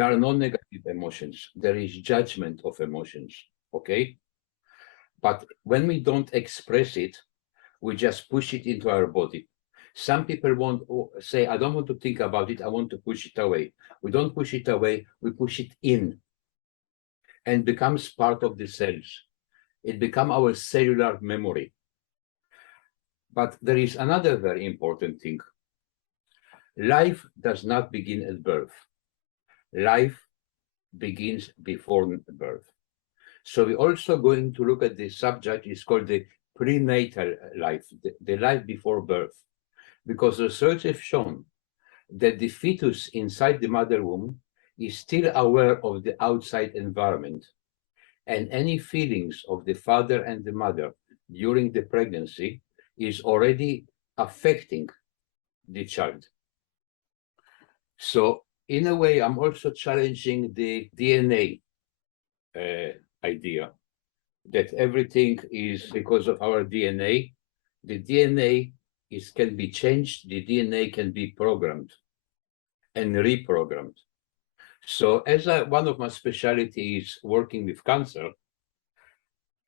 There are no negative emotions. There is judgment of emotions, okay? But when we don't express it, we just push it into our body. Some people say, I don't want to think about it, I want to push it away. We don't push it away, we push it in, and becomes part of the cells. It becomes our cellular memory. But there is another very important thing. Life does not begin at birth. Life begins before birth. So we're also going to look at the subject. It's called the prenatal life, the life before birth, because research has shown that the fetus inside the mother womb is still aware of the outside environment, and any feelings of the father and the mother during the pregnancy is already affecting the child. So in a way, I'm also challenging the DNA idea that everything is because of our DNA. The DNA can be changed, the DNA can be programmed and reprogrammed. So as one of my specialties is working with cancer,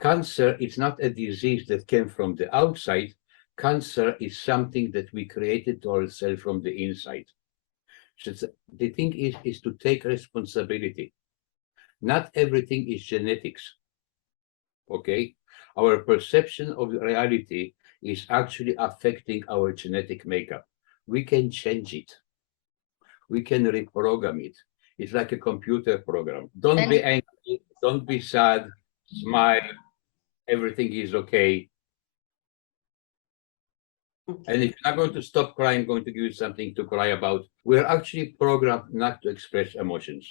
cancer is not a disease that came from the outside. Cancer is something that we created ourselves from the inside. So the thing is to take responsibility. Not everything is genetics, okay? Our perception of reality is actually affecting our genetic makeup. We can change it. We can reprogram it. It's like a computer program. Don't be angry, don't be sad, smile, everything is okay. And if you're not going to stop crying, I'm going to give you something to cry about. We're actually programmed not to express emotions.